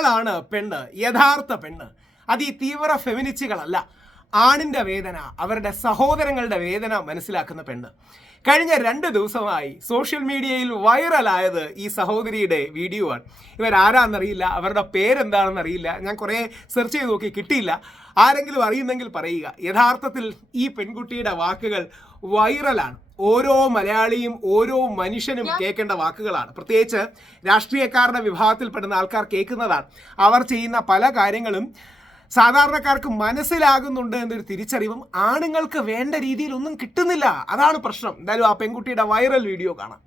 അവളാണ് പെണ്ണ്, യഥാർത്ഥ പെണ്ണ്. അത് ഈ തീവ്ര ഫെമിനിസ്റ്റുകളല്ല. ആണിൻ്റെ വേദന, അവരുടെ സഹോദരങ്ങളുടെ വേദന മനസ്സിലാക്കുന്ന പെണ്ണ്. കഴിഞ്ഞ 2 ദിവസമായി സോഷ്യൽ മീഡിയയിൽ വൈറലായത് ഈ സഹോദരിയുടെ വീഡിയോ ആണ്. ഇവരാരാന്നറിയില്ല, അവരുടെ പേരെന്താണെന്നറിയില്ല. ഞാൻ കുറേ സെർച്ച് ചെയ്ത് നോക്കി, കിട്ടിയില്ല. ആരെങ്കിലും അറിയുന്നെങ്കിൽ പറയുക. യഥാർത്ഥത്തിൽ ഈ പെൺകുട്ടിയുടെ വാക്കുകൾ വൈറലാണ്. ഓരോ മലയാളിയും ഓരോ മനുഷ്യനും കേൾക്കേണ്ട വാക്കുകളാണ്. പ്രത്യേകിച്ച് രാഷ്ട്രീയക്കാരുടെ വിഭാഗത്തിൽപ്പെടുന്ന ആൾക്കാർ കേൾക്കുന്നതാണ്. അവർ ചെയ്യുന്ന പല കാര്യങ്ങളും സാധാരണക്കാർക്ക് മനസ്സിലാകുന്നുണ്ട് എന്നൊരു തിരിച്ചറിവും ആണുങ്ങൾക്ക് വേണ്ട രീതിയിൽ ഒന്നും കിട്ടുന്നില്ല. അതാണ് പ്രശ്നം. എന്തായാലും ആ പെൺകുട്ടിയുടെ വൈറൽ വീഡിയോ കാണാം.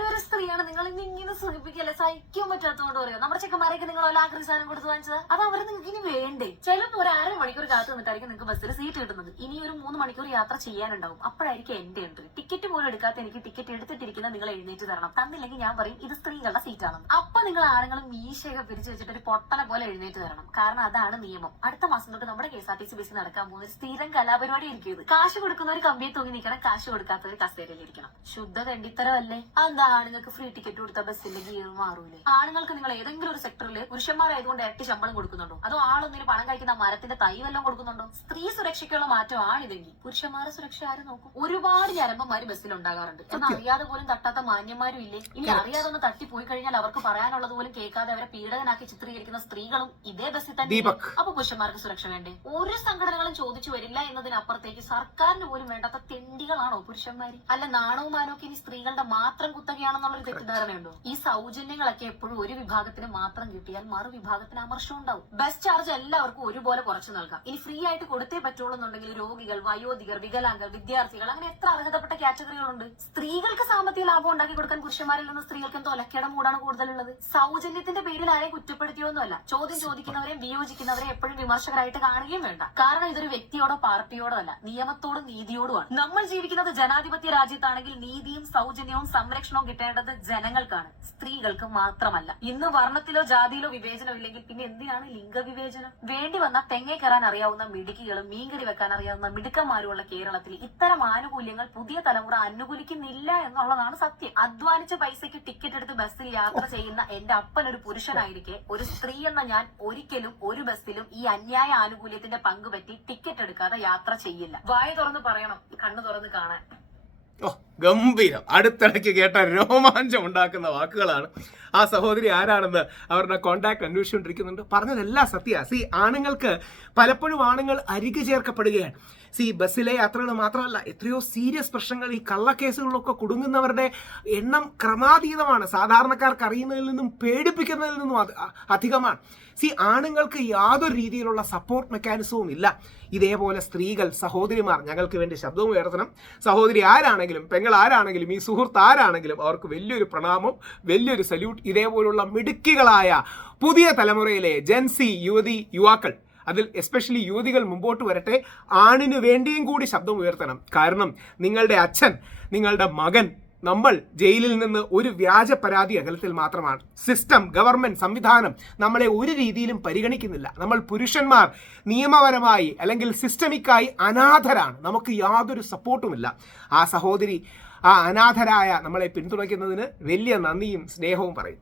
ഒരു സ്ത്രീയാണ് നിങ്ങൾ ഇങ്ങനെ സൂചിപ്പിക്കല്ലേ, സഹിക്കാൻ പറ്റാത്തതുകൊണ്ട് പറയാം. നമ്മുടെ ചെക്കന്മാരൊക്കെ നിങ്ങൾ ആഗ്രഹ സാധനം കൊടുത്ത് വാങ്ങിച്ചത് അത് അവര് നിങ്ങൾക്ക് ഇനി വേണ്ടേ? ചിലപ്പോൾ ഒരു 1/2 മണിക്കൂർ കാത്തു നിന്നിട്ടായിരിക്കും നിങ്ങൾക്ക് ബസ്സിൽ സീറ്റ് കിട്ടുന്നത്. ഇനി ഒരു 3 മണിക്കൂർ യാത്ര ചെയ്യാനുണ്ടാവും. അപ്പോഴായിരിക്കും എന്റെ എൻട്രി. ടിക്കറ്റ് പോലും എടുക്കാത്ത എനിക്ക് ടിക്കറ്റ് എടുത്തിട്ടിരിക്കുന്ന നിങ്ങൾ എഴുന്നേറ്റ് തരണം. തന്നില്ലെങ്കിൽ ഞാൻ പറയും ഇത് സ്ത്രീകളുടെ സീറ്റാണ്. അപ്പൊ നിങ്ങൾ ആണുങ്ങളും മീശയൊക്കെ പിരിച്ചു വെച്ചിട്ട് ഒരു പൊട്ടനെ പോലെ എഴുന്നേറ്റ് തരണം. കാരണം അതാണ് നിയമം. അടുത്ത മാസം തൊട്ട് നമ്മുടെ KSRTC ബസ്സിൽ നടക്കാൻ പോകുന്ന ഒരു സ്ഥിരം കലാപരിപാടി ഇരിക്കും. കാശ് കൊടുക്കുന്നവർ കമ്പിയെ തൂങ്ങി നിൽക്കണം, കാശ് കൊടുക്കാത്തവർ കസേരയിൽ ഇരിക്കണം. ശുദ്ധ തെണ്ടിത്തരമല്ലേ? ആണുങ്ങൾക്ക് ഫ്രീ ടിക്കറ്റ് കൊടുത്ത ബസ്സിന്റെ ഗിയർ മാറൂലേ? ആണുങ്ങൾക്ക് നിങ്ങൾ ഏതെങ്കിലും ഒരു സെക്ടറിൽ പുരുഷന്മാരായതുകൊണ്ട് ഇരട്ടി ശമ്പളം കൊടുക്കുന്നുണ്ടോ? അതോ ആളൊന്നിന് പണം കഴിക്കുന്ന മരത്തിന്റെ തൈ വല്ലതും കൊടുക്കുന്നുണ്ടോ? സ്ത്രീ സുരക്ഷയ്ക്കുള്ള മാറ്റമാണിതെങ്കിൽ പുരുഷന്മാരുടെ സുരക്ഷ ആരും നോക്കും? ഒരുപാട് ഞരമ്പന്മാര് ബസ്സിൽ ഉണ്ടാകാറുണ്ട്. എന്നാൽ അറിയാതെ പോലും തട്ടാത്ത മാന്യന്മാരും ഇല്ലേ? ഇനി അറിയാതെ ഒന്ന് തട്ടിപ്പോയി കഴിഞ്ഞാൽ അവർക്ക് പറയാനുള്ളത് പോലും കേൾക്കാതെ അവരെ പീഡകനാക്കി ചിത്രീകരിക്കുന്ന സ്ത്രീകളും ഇതേ ബസ്സിൽ തന്നെ. അപ്പൊ പുരുഷന്മാർക്ക് സുരക്ഷ വേണ്ടേ? ഒരു സംഘടനകളും ചോദിച്ചു വരില്ല എന്നതിനപ്പുറത്തേക്ക് സർക്കാരിന് പോലും വേണ്ടാത്ത തെണ്ടികളാണോ പുരുഷന്മാര്? അല്ല, നാണവും മാനവും ഇനി സ്ത്രീകളുടെ മാത്രം കുത്തകയാണെന്നുള്ളൊരു തെറ്റിദ്ധാരണയുണ്ടോ? ഈ സൗജന്യങ്ങളൊക്കെ എപ്പോഴും ഒരു വിഭാഗത്തിന് മാത്രം കിട്ടിയാൽ മറുവിഭാഗത്തിന് അമർഷം ഉണ്ടാവും. ബസ് ചാർജ് എല്ലാവർക്കും ഒരുപോലെ കുറച്ച് നൽകാം. ഇനി ഫ്രീ ആയിട്ട് കൊടുത്തേ പറ്റുള്ളൂ എന്നുണ്ടെങ്കിൽ രോഗികൾ, വയോധികർ, വികലാംഗർ, വിദ്യാർത്ഥികൾ, അങ്ങനെ എത്ര അർഹതപ്പെട്ട കാറ്റഗറികളുണ്ട്. സ്ത്രീകൾക്ക് സാമ്പത്തിക ലാഭം ഉണ്ടാക്കി കൊടുക്കാൻ പുരുഷന്മാരിൽ നിന്ന് സ്ത്രീകൾക്ക് എന്തോ ഒലക്കയുടെ മൂടാണ് കൂടുതലുള്ളത്. സൗജന്യത്തിന്റെ പേരിൽ ആരെയും കുറ്റപ്പെടുത്തിയൊന്നുമല്ല. ചോദ്യം ചോദിക്കുന്നവരെയും വിയോജിക്കുന്നവരെയും എപ്പോഴും വിമർശകരായിട്ട് കാണുകയും വേണ്ട. കാരണം ഇതൊരു വ്യക്തിയോടോ പാർട്ടിയോടോ അല്ല, നിയമത്തോടും നീതിയോടുമാണ്. നമ്മൾ ജീവിക്കുന്നത് ജനാധിപത്യ രാജ്യത്താണെങ്കിൽ നീതിയും സൗജന്യവും സംരക്ഷണവും കിട്ടേണ്ടത് ജനങ്ങൾക്കാണ്, സ്ത്രീകൾക്ക് മാത്രമല്ല. ഇന്ന് വർണ്ണത്തിലോ ജാതിയിലോ വിവേചനം ഇല്ലെങ്കിൽ പിന്നെ എന്തിനാണ് ലിംഗവിവേചനം? വേണ്ടി വന്ന തെങ്ങേ കയറാൻ അറിയാവുന്ന മിടുക്കികളും മീൻകറി വെക്കാൻ അറിയാവുന്ന മിടുക്കന്മാരുമുള്ള കേരളത്തിൽ ഇത്തരം ആനുകൂല്യങ്ങൾ പുതിയ തലമുറ അനുകൂലിക്കുന്നില്ല എന്നുള്ളതാണ് സത്യം. അധ്വാനിച്ച പൈസയ്ക്ക് ടിക്കറ്റ് എടുത്ത് ബസ്സിൽ യാത്ര ചെയ്യുന്ന എന്റെ അപ്പൻ ഒരു പുരുഷനായിരിക്കെ ഒരു സ്ത്രീ എന്ന ഞാൻ ഒരിക്കലും ഒരു ബസ്സിലും ഈ അന്യായ ആനുകൂല്യത്തിന്റെ പങ്കുപറ്റി ടിക്കറ്റ് എടുക്കാതെ യാത്ര ചെയ്യില്ല. വായ തുറന്ന് പറയണം, കണ്ണു തുറന്ന് കാണാൻ. ഗംഭീരം. അടുത്തിടയ്ക്ക് കേട്ട രോമാഞ്ചം ഉണ്ടാക്കുന്ന വാക്കുകളാണ്. ആ സഹോദരി ആരാണെന്ന് അവരുടെ കോണ്ടാക്ട് അന്വേഷിച്ചുകൊണ്ടിരിക്കുന്നുണ്ട്. പറഞ്ഞതെല്ലാം സത്യ. ആണുങ്ങൾക്ക് പലപ്പോഴും ആണുങ്ങൾ അരികു ചേർക്കപ്പെടുകയാണ്. ബസ്സിലെ യാത്രകൾ മാത്രമല്ല, എത്രയോ സീരിയസ് പ്രശ്നങ്ങൾ, ഈ കള്ളക്കേസുകളിലൊക്കെ കുടുങ്ങുന്നവരുടെ എണ്ണം ക്രമാതീതമാണ്. സാധാരണക്കാർക്ക് അറിയുന്നതിൽ നിന്നും പേടിപ്പിക്കുന്നതിൽ നിന്നും അധികമാണ്. ആണുങ്ങൾക്ക് യാതൊരു രീതിയിലുള്ള സപ്പോർട്ട് മെക്കാനിസവും ഇല്ല. ഇതേപോലെ സ്ത്രീകൾ, സഹോദരിമാർ ഞങ്ങൾക്ക് വേണ്ടി ശബ്ദവും ഉയർത്തണം. സഹോദരി ആരാണെങ്കിലും, പെങ്ങൾ ആരാണെങ്കിലും, ഈ സുഹൃത്ത് ആരാണെങ്കിലും അവർക്ക് വലിയൊരു പ്രണാമം, വലിയൊരു സല്യൂട്ട്. ഇതേപോലുള്ള മിടുക്കികളായ പുതിയ തലമുറയിലെ ജെൻസി യുവാക്കൾ, അതിൽ എസ്പെഷ്യലി യുവതികൾ മുമ്പോട്ട് വരട്ടെ. ആണിന് വേണ്ടിയും കൂടി ശബ്ദം ഉയർത്തണം. കാരണം നിങ്ങളുടെ അച്ഛൻ, നിങ്ങളുടെ മകൻ, നമ്മൾ ജയിലിൽ നിന്ന് ഒരു വ്യാജ പരാതി അകലത്തിൽ മാത്രമാണ്. സിസ്റ്റം, ഗവൺമെന്റ് സംവിധാനം നമ്മളെ ഒരു രീതിയിലും പരിഗണിക്കുന്നില്ല. നമ്മൾ പുരുഷന്മാർ നിയമപരമായി അല്ലെങ്കിൽ സിസ്റ്റമിക്കായി അനാഥരാണ്. നമുക്ക് യാതൊരു സപ്പോർട്ടുമില്ല. ആ സഹോദരി, ആ അനാഥരായ നമ്മളെ പിന്തുണയ്ക്കുന്നതിന് വലിയ നന്ദിയും സ്നേഹവും പറയും.